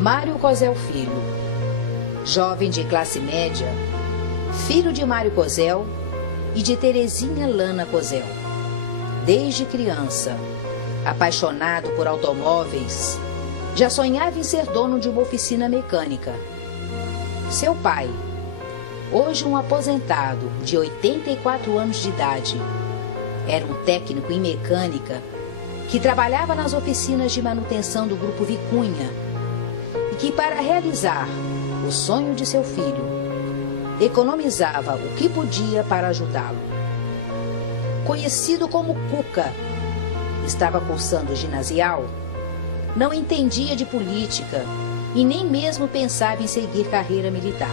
Mário Cosel Filho, jovem de classe média, filho de Mário Cosel e de Terezinha Lana Cosel. Desde criança, apaixonado por automóveis, já sonhava em ser dono de uma oficina mecânica. Seu pai, hoje um aposentado de 84 anos de idade, era um técnico em mecânica que trabalhava nas oficinas de manutenção do Grupo Vicunha e que, para realizar o sonho de seu filho, economizava o que podia para ajudá-lo. Conhecido como Cuca, estava cursando ginasial, não entendia de política e nem mesmo pensava em seguir carreira militar.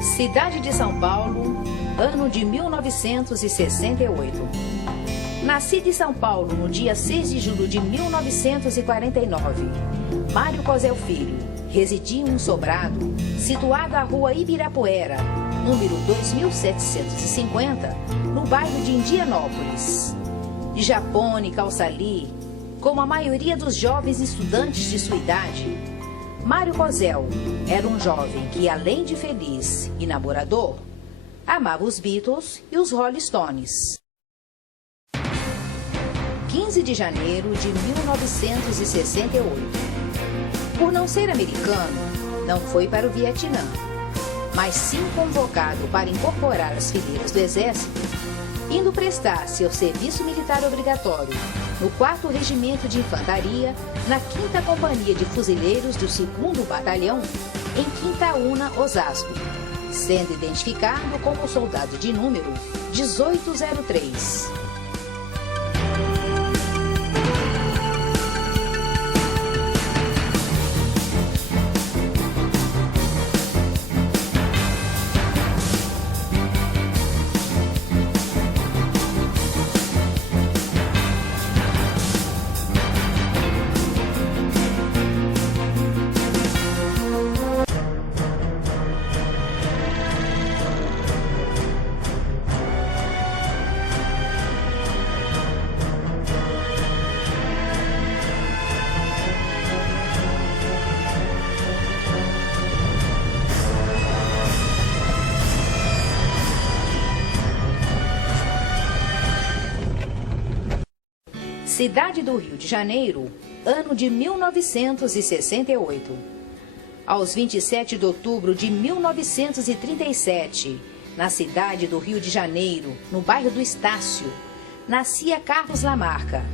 Cidade de São Paulo, ano de 1968. Nascido em São Paulo no dia 6 de julho de 1949, Mário Cosel Filho residia em um sobrado situado à rua Ibirapuera, número 2750, no bairro de Indianópolis. De japona e calça ali, como a maioria dos jovens estudantes de sua idade, Mário Cosel era um jovem que, além de feliz e namorador, amava os Beatles e os Rolling Stones. 15 de janeiro de 1968. Por não ser americano, não foi para o Vietnã, mas sim convocado para incorporar as fileiras do Exército, indo prestar seu serviço militar obrigatório no 4º Regimento de Infantaria, na 5ª Companhia de Fuzileiros do 2º Batalhão, em Quintaúna, Osasco, sendo identificado como soldado de número 1803. Cidade do Rio de Janeiro, ano de 1968. Aos 27 de outubro de 1937, na cidade do Rio de Janeiro, no bairro do Estácio, nascia Carlos Lamarca.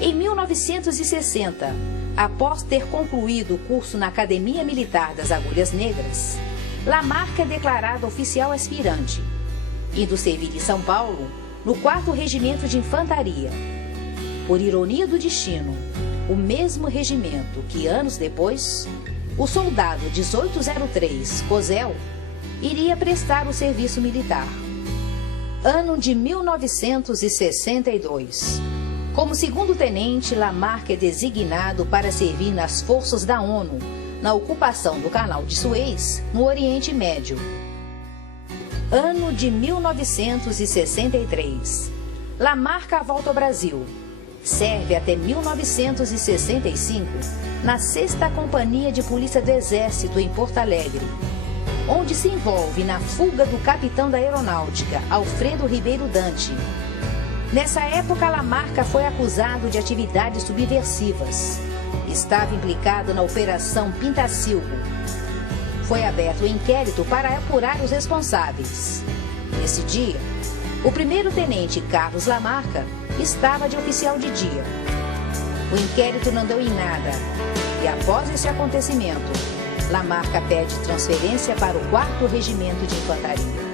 Em 1960, após ter concluído o curso na Academia Militar das Agulhas Negras, Lamarca é declarado oficial aspirante, indo servir em São Paulo, no 4º Regimento de Infantaria. Por ironia do destino, o mesmo regimento que, anos depois, o soldado 1803, Cosel, iria prestar o serviço militar. Ano de 1962. Como segundo-tenente, Lamarca é designado para servir nas forças da ONU, na ocupação do Canal de Suez, no Oriente Médio. Ano de 1963. Lamarca volta ao Brasil. Serve até 1965 na 6ª Companhia de Polícia do Exército em Porto Alegre, onde se envolve na fuga do capitão da Aeronáutica, Alfredo Ribeiro Dante. Nessa época, Lamarca foi acusado de atividades subversivas. Estava implicado na Operação Pintacilgo. Foi aberto um inquérito para apurar os responsáveis. Nesse dia, O primeiro-tenente Carlos Lamarca estava de oficial de dia. O inquérito não deu em nada e, após esse acontecimento, Lamarca pede transferência para o 4º Regimento de Infantaria.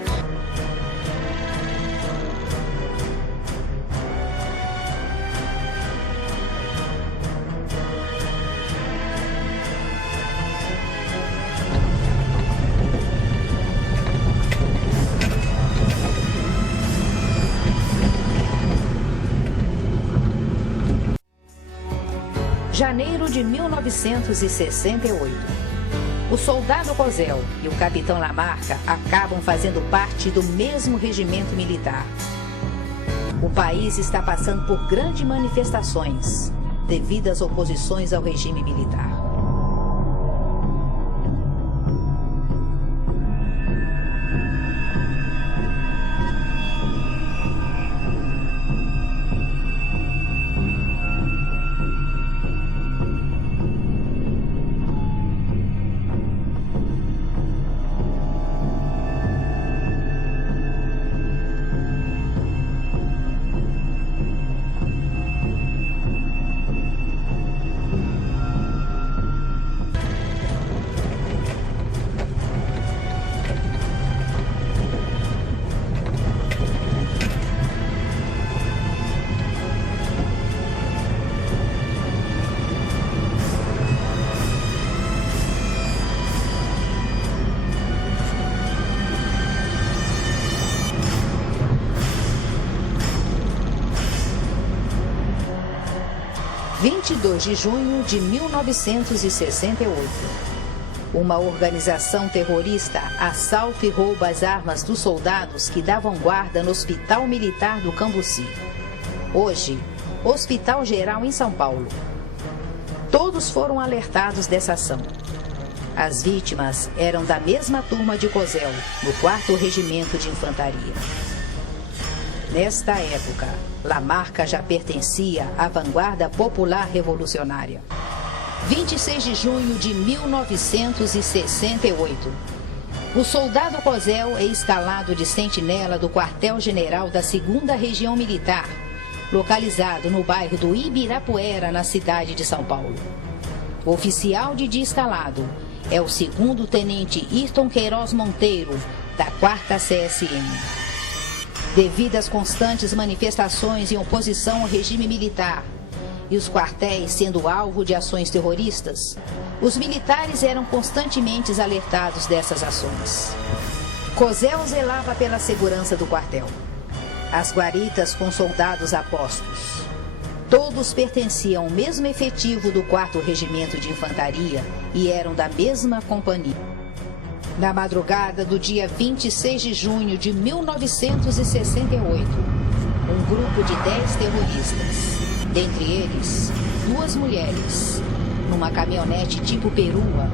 Janeiro de 1968. O soldado Cosel e o capitão Lamarca acabam fazendo parte do mesmo regimento militar. O país está passando por grandes manifestações devido às oposições ao regime militar. De junho de 1968. Uma organização terrorista assalta e rouba as armas dos soldados que davam guarda no Hospital Militar do Cambuci. Hoje, Hospital Geral em São Paulo. Todos foram alertados dessa ação. As vítimas eram da mesma turma de Cosel, no 4º Regimento de Infantaria. Nesta época, Lamarca já pertencia à vanguarda popular revolucionária. 26 de junho de 1968. O soldado Cosel é escalado de sentinela do quartel-general da 2ª Região Militar, localizado no bairro do Ibirapuera, na cidade de São Paulo. O oficial de dia escalado é o 2º Tenente Ayrton Queiroz Monteiro, da 4ª CSM. Devido às constantes manifestações em oposição ao regime militar e os quartéis sendo alvo de ações terroristas, os militares eram constantemente alertados dessas ações. Cosel zelava pela segurança do quartel. As guaritas com soldados a postos. Todos pertenciam ao mesmo efetivo do 4º Regimento de Infantaria e eram da mesma companhia. Na madrugada do dia 26 de junho de 1968, um grupo de 10 terroristas, dentre eles 2 mulheres, numa caminhonete tipo perua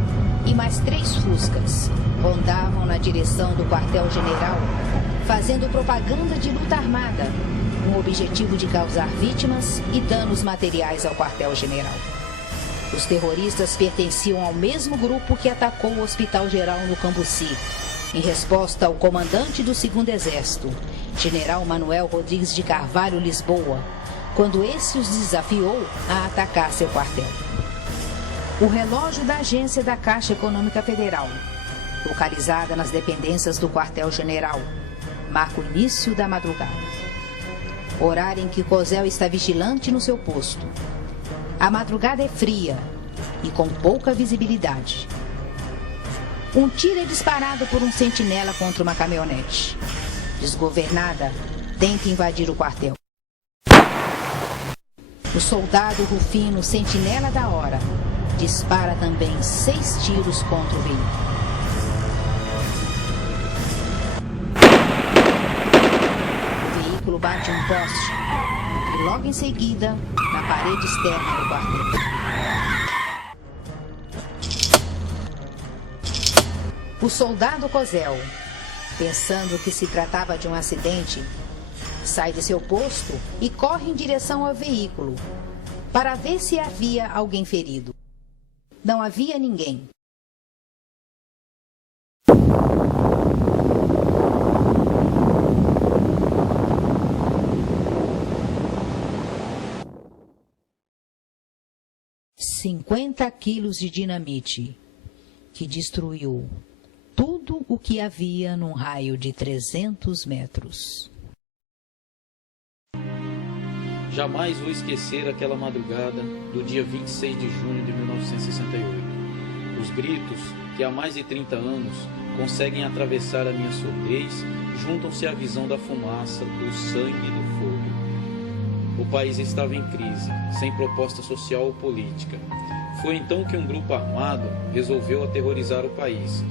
e mais 3 fuscas, rondavam na direção do quartel-general, fazendo propaganda de luta armada, com o objetivo de causar vítimas e danos materiais ao quartel-general. Os terroristas pertenciam ao mesmo grupo que atacou o Hospital Geral no Cambuci, em resposta ao comandante do 2º Exército, General Manuel Rodrigues de Carvalho Lisboa, quando esse os desafiou a atacar seu quartel. O relógio da agência da Caixa Econômica Federal, localizada nas dependências do quartel-general, marca o início da madrugada. Horário em que Cosel está vigilante no seu posto. A madrugada é fria e com pouca visibilidade. Um tiro é disparado por um sentinela contra uma caminhonete. Desgovernada, tenta invadir o quartel. O soldado Rufino, sentinela da hora, dispara também 6 tiros contra o veículo. O veículo bate um poste e logo em seguida na parede externa do quartel. O soldado Cosel, pensando que se tratava de um acidente, sai de seu posto e corre em direção ao veículo para ver se havia alguém ferido. Não havia ninguém. 50 quilos de dinamite, que destruiu tudo o que havia num raio de 300 metros. Jamais vou esquecer aquela madrugada do dia 26 de junho de 1968. Os gritos, que há mais de 30 anos conseguem atravessar a minha surdez, juntam-se à visão da fumaça, do sangue e do fogo. O país estava em crise, sem proposta social ou política. Foi então que um grupo armado resolveu aterrorizar o país,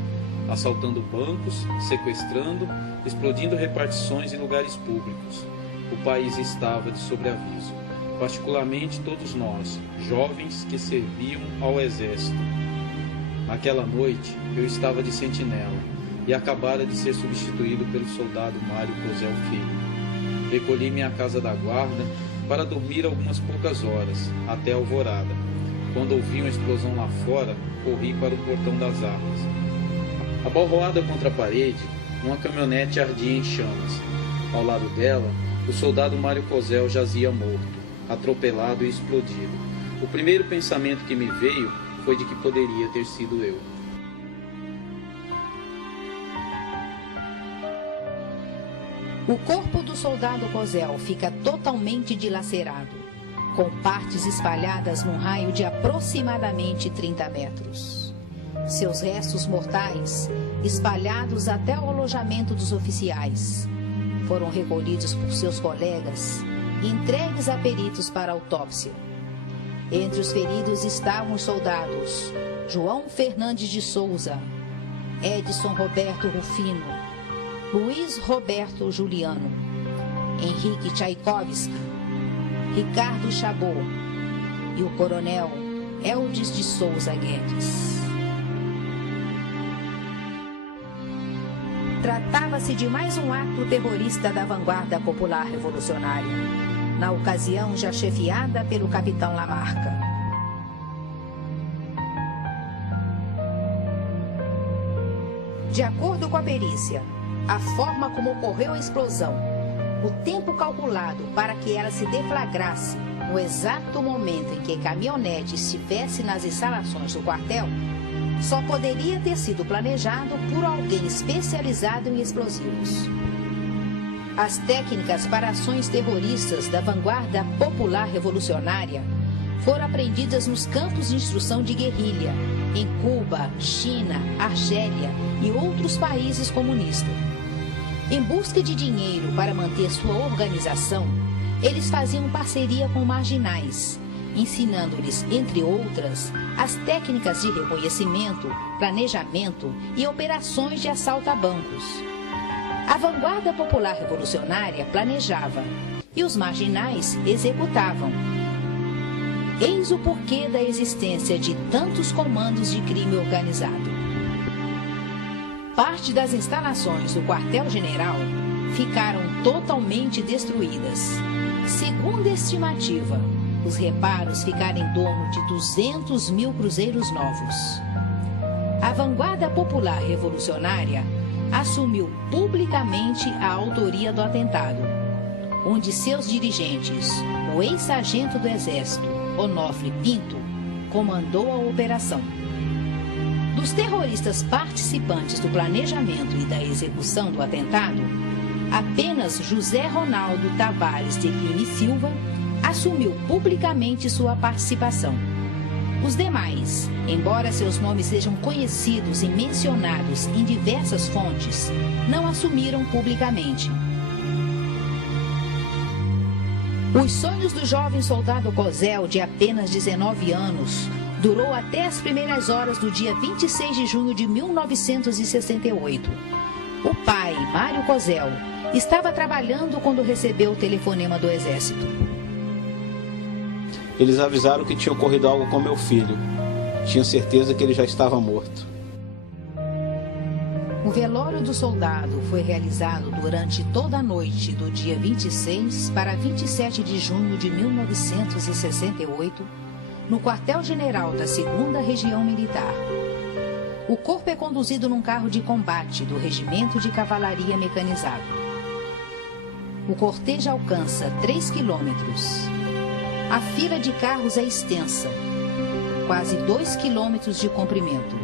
assaltando bancos, sequestrando, explodindo repartições em lugares públicos. O país estava de sobreaviso, particularmente todos nós, jovens que serviam ao exército. Naquela noite, eu estava de sentinela e acabara de ser substituído pelo soldado Mário Cosel Filho. Recolhi-me à casa da guarda para dormir algumas poucas horas, até a alvorada. Quando ouvi uma explosão lá fora, corri para o portão das armas. Abalroada contra a parede, uma caminhonete ardia em chamas. Ao lado dela, o soldado Mário Cosel jazia morto, atropelado e explodido. O primeiro pensamento que me veio foi de que poderia ter sido eu. O corpo do soldado Cosel fica totalmente dilacerado, com partes espalhadas num raio de aproximadamente 30 metros. Seus restos mortais, espalhados até o alojamento dos oficiais, foram recolhidos por seus colegas e entregues a peritos para autópsia. Entre os feridos estavam os soldados João Fernandes de Souza, Edson Roberto Rufino, Luiz Roberto Juliano, Henrique Tchaikovsky, Ricardo Chabot e o coronel Eldes de Souza Guedes. Tratava-se de mais um ato terrorista da vanguarda popular revolucionária, na ocasião já chefiada pelo capitão Lamarca. De acordo com a perícia, a forma como ocorreu a explosão, o tempo calculado para que ela se deflagrasse no exato momento em que a caminhonete estivesse nas instalações do quartel, só poderia ter sido planejado por alguém especializado em explosivos. As técnicas para ações terroristas da vanguarda popular revolucionária foram aprendidas nos campos de instrução de guerrilha, em Cuba, China, Argélia e outros países comunistas. Em busca de dinheiro para manter sua organização, eles faziam parceria com marginais, ensinando-lhes, entre outras, as técnicas de reconhecimento, planejamento e operações de assalto a bancos. A vanguarda popular revolucionária planejava e os marginais executavam. Eis o porquê da existência de tantos comandos de crime organizado. Parte das instalações do quartel-general ficaram totalmente destruídas. Segundo a estimativa, os reparos ficaram em torno de 200 mil cruzeiros novos. A vanguarda popular revolucionária assumiu publicamente a autoria do atentado, onde seus dirigentes, o ex-sargento do Exército, Onofre Pinto, comandou a operação. Dos terroristas participantes do planejamento e da execução do atentado, apenas José Ronaldo Tavares de Lima e Silva assumiu publicamente sua participação. Os demais, embora seus nomes sejam conhecidos e mencionados em diversas fontes, não assumiram publicamente. Os sonhos do jovem soldado Cosel, de apenas 19 anos, durou até as primeiras horas do dia 26 de junho de 1968. O pai, Mário Cosel, estava trabalhando quando recebeu o telefonema do Exército. Eles avisaram que tinha ocorrido algo com meu filho. Tinha certeza que ele já estava morto. O velório do soldado foi realizado durante toda a noite do dia 26 para 27 de junho de 1968, no quartel-general da 2ª Região Militar. O corpo é conduzido num carro de combate do Regimento de Cavalaria Mecanizado. O cortejo alcança 3 quilômetros. A fila de carros é extensa. quase 2 quilômetros de comprimento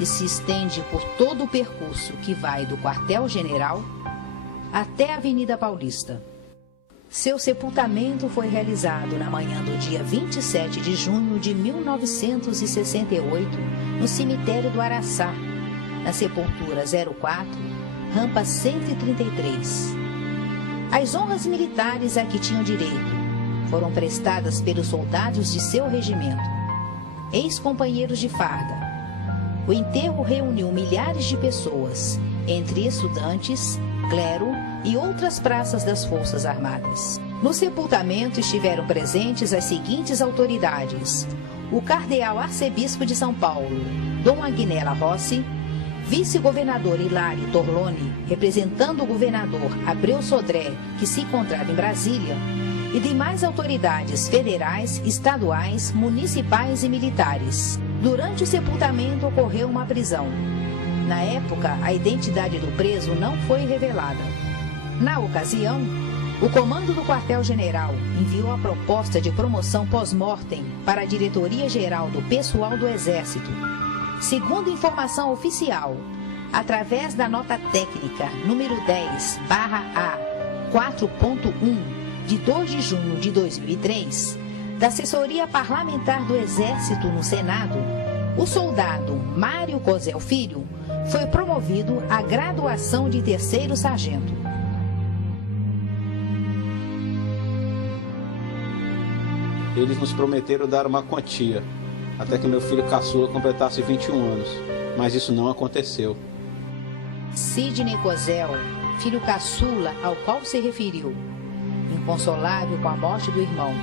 e se estende por todo o percurso que vai do quartel-general até a Avenida Paulista. Seu sepultamento foi realizado na manhã do dia 27 de junho de 1968, no cemitério do Araçá, na sepultura 04, rampa 133. As honras militares a que tinham direito foram prestadas pelos soldados de seu regimento, ex-companheiros de farda. O enterro reuniu milhares de pessoas, entre estudantes, clero e outras praças das Forças Armadas. No sepultamento estiveram presentes as seguintes autoridades: o cardeal arcebispo de São Paulo, Dom Agnella Rossi, vice-governador Hilário Torloni, representando o governador Abreu Sodré, que se encontrava em Brasília, e demais autoridades federais, estaduais, municipais e militares. Durante o sepultamento ocorreu uma prisão. Na época, a identidade do preso não foi revelada. Na ocasião, o comando do quartel-general enviou a proposta de promoção pós-mortem para a Diretoria-Geral do Pessoal do Exército. Segundo informação oficial, através da nota técnica número 10/A 4.1, de 2 de junho de 2003, da Assessoria Parlamentar do Exército no Senado, o soldado Mário Cosel Filho foi promovido à graduação de 3º sargento. Eles nos prometeram dar uma quantia, até que meu filho caçula completasse 21 anos, mas isso não aconteceu. Sidney Cosel, filho caçula ao qual se referiu, inconsolável com a morte do irmão,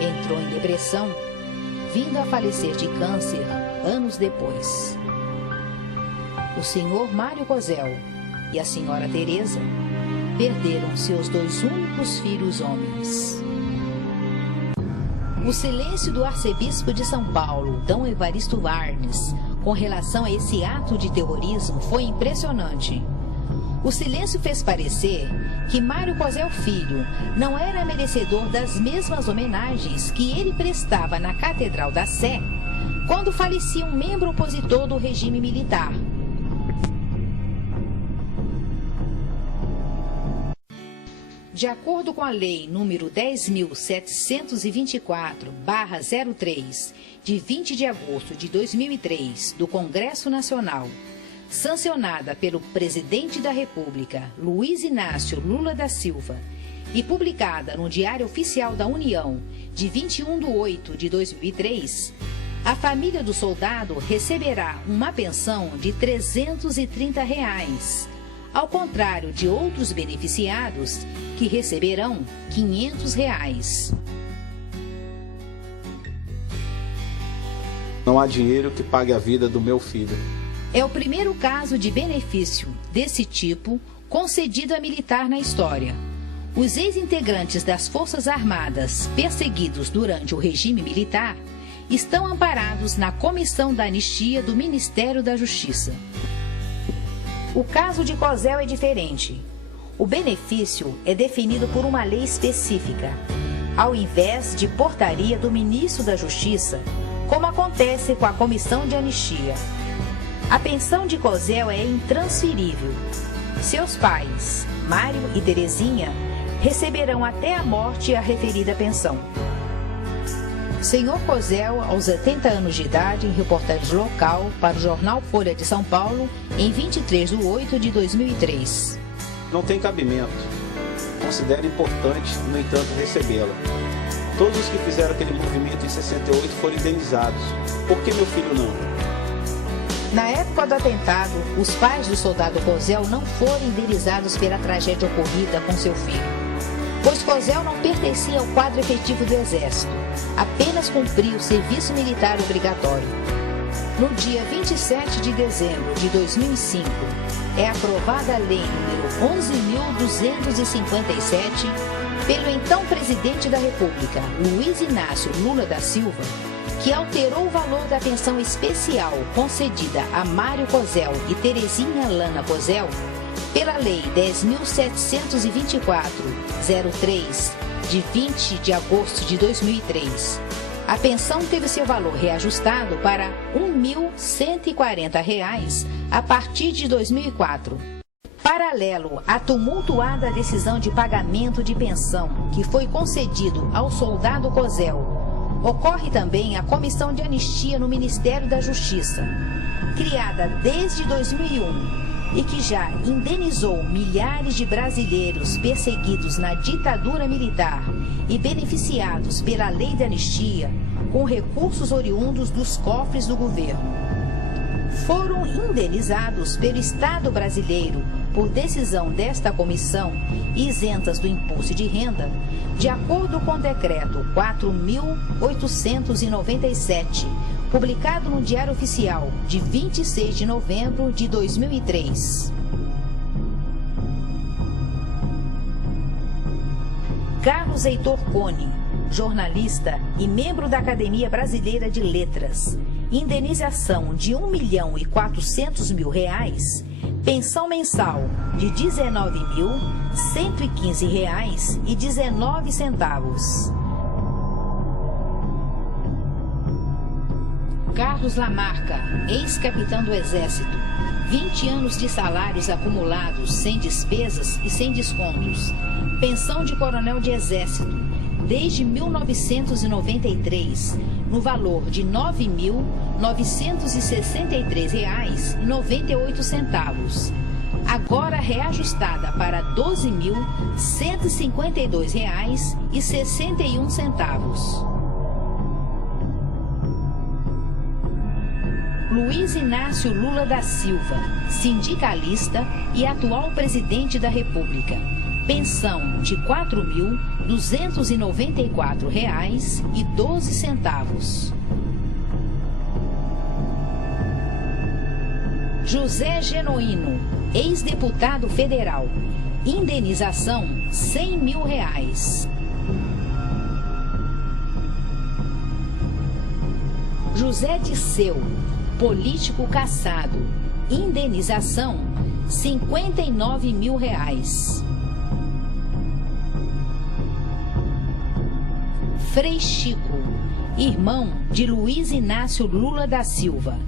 entrou em depressão, vindo a falecer de câncer anos depois. O senhor Mário Cosel e a senhora Teresa perderam seus 2 únicos filhos homens. O silêncio do arcebispo de São Paulo, D. Evaristo Arnes, com relação a esse ato de terrorismo foi impressionante. O silêncio fez parecer que Mário Cosel Filho não era merecedor das mesmas homenagens que ele prestava na Catedral da Sé quando falecia um membro opositor do regime militar. De acordo com a Lei nº 10.724/03, de 20 de agosto de 2003, do Congresso Nacional, sancionada pelo Presidente da República, Luiz Inácio Lula da Silva, e publicada no Diário Oficial da União, de 21 de 8 de 2003, a família do soldado receberá uma pensão de R$ 330, ao contrário de outros beneficiados que receberão R$ 500. Não há dinheiro que pague a vida do meu filho. É o primeiro caso de benefício desse tipo concedido a militar na história. Os ex-integrantes das Forças Armadas perseguidos durante o regime militar estão amparados na Comissão da Anistia do Ministério da Justiça. O caso de Cosel é diferente. O benefício é definido por uma lei específica, ao invés de portaria do Ministro da Justiça, como acontece com a Comissão de Anistia. A pensão de Cosel é intransferível. Seus pais, Mário e Terezinha, receberão até a morte a referida pensão. Senhor Cosel, aos 80 anos de idade, em reportagem local para o jornal Folha de São Paulo, em 23 de 8 de 2003. Não tem cabimento. Considero importante, no entanto, recebê-la. Todos os que fizeram aquele movimento em 68 foram indenizados. Por que meu filho não? Na época do atentado, os pais do soldado Cosel não foram indenizados pela tragédia ocorrida com seu filho, pois Cosel não pertencia ao quadro efetivo do Exército, apenas cumpria o serviço militar obrigatório. No dia 27 de dezembro de 2005, é aprovada a Lei nº 11.257 pelo então Presidente da República, Luiz Inácio Lula da Silva, que alterou o valor da pensão especial concedida a Mário Cosel e Terezinha Lana Cosel pela Lei 10.724/03, de 20 de agosto de 2003, A pensão teve seu valor reajustado para R$ 1.140 a partir de 2004. Paralelo à tumultuada decisão de pagamento de pensão que foi concedido ao soldado Cosel, ocorre também a Comissão de Anistia no Ministério da Justiça, criada desde 2001 e que já indenizou milhares de brasileiros perseguidos na ditadura militar e beneficiados pela lei de anistia com recursos oriundos dos cofres do governo. Foram indenizados pelo Estado brasileiro, por decisão desta comissão, isentas do imposto de renda, de acordo com o decreto 4.897, publicado no Diário Oficial de 26 de novembro de 2003. Carlos Heitor Cone, jornalista e membro da Academia Brasileira de Letras, indenização de R$ 1.400.000, pensão mensal de R$ 19.115,19. Carlos Lamarca, ex-capitão do Exército, 20 anos de salários acumulados sem despesas e sem descontos. Pensão de coronel de Exército, desde 1993, no valor de R$ 9.963,98, agora reajustada para R$ 12.152,61. Luiz Inácio Lula da Silva, sindicalista e atual presidente da República, pensão de R$ 4.294,12. José Genuíno, ex-deputado federal, indenização R$ 100.000. José Disseu, político cassado, indenização R$ 59.000. Frei Chico, irmão de Luiz Inácio Lula da Silva,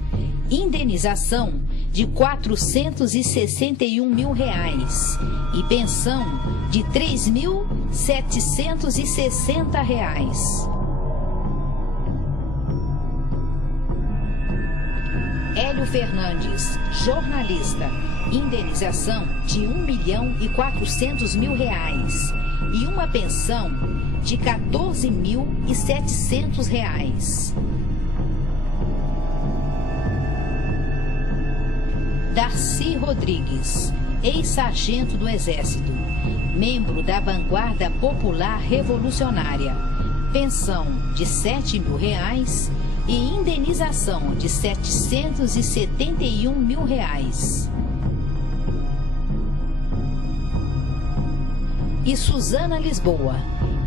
indenização de R$ 461.000 e pensão de R$ 3.760. Hélio Fernandes, jornalista, indenização de R$ 1.400.000 e uma pensão de R$ 14.700. Darcy Rodrigues, ex-sargento do Exército, membro da Vanguarda Popular Revolucionária, pensão de R$ 7.000 e indenização de R$ 771.000. E Suzana Lisboa,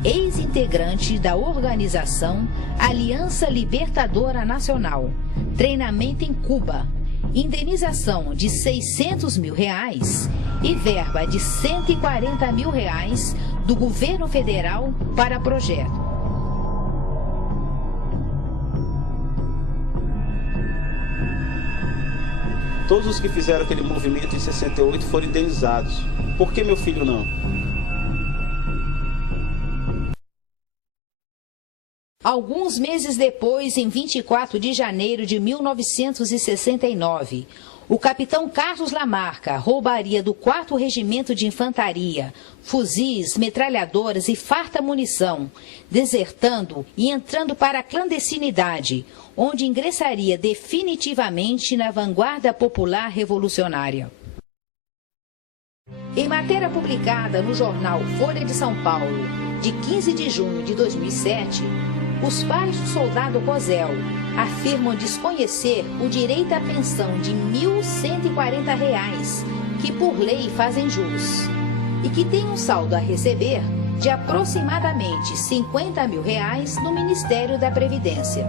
ex-integrante da organização Aliança Libertadora Nacional, treinamento em Cuba, indenização de R$ 600.000 e verba de R$ 140.000 do governo federal para projeto. Todos os que fizeram aquele movimento em 68 foram indenizados. Por que meu filho não? Alguns meses depois, em 24 de janeiro de 1969, o capitão Carlos Lamarca roubaria do 4º Regimento de Infantaria fuzis, metralhadoras e farta munição, desertando e entrando para a clandestinidade, onde ingressaria definitivamente na Vanguarda Popular Revolucionária. Em matéria publicada no jornal Folha de São Paulo, de 15 de junho de 2007, os pais do soldado Cosel afirmam desconhecer o direito à pensão de R$ 1.140, que por lei fazem jus, e que tem um saldo a receber de aproximadamente R$ 50.000 no Ministério da Previdência.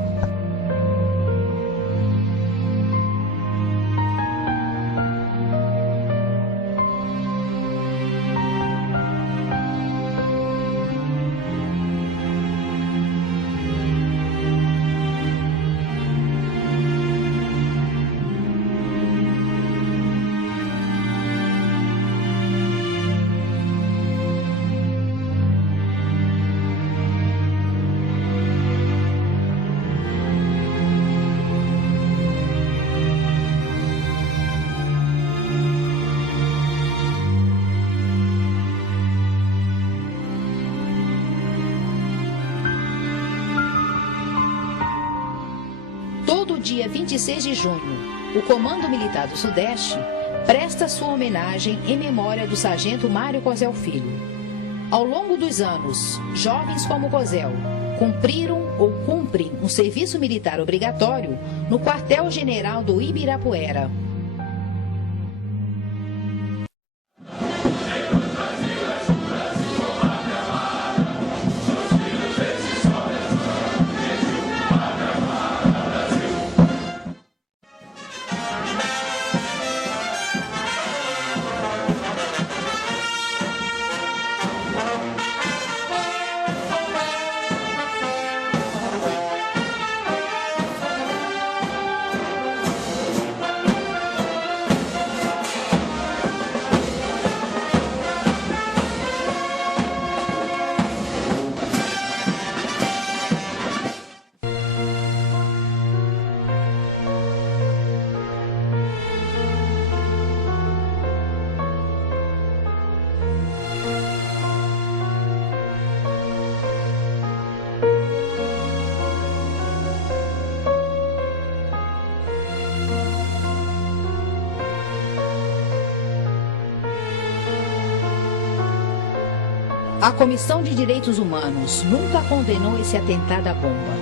Todo dia 26 de junho, o Comando Militar do Sudeste presta sua homenagem em memória do Sargento Mário Cosel Filho. Ao longo dos anos, jovens como Cosel cumpriram ou cumprem um serviço militar obrigatório no quartel-general do Ibirapuera. A Comissão de Direitos Humanos nunca condenou esse atentado à bomba,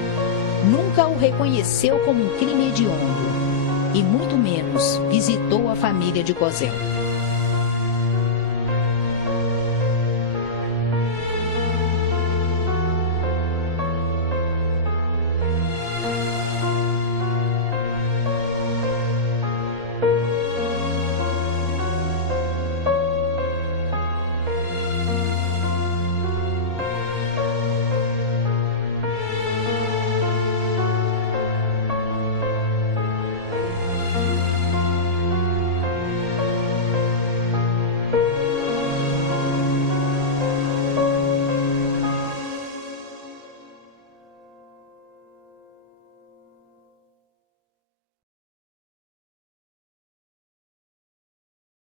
nunca o reconheceu como um crime hediondo e muito menos visitou a família de Cosel.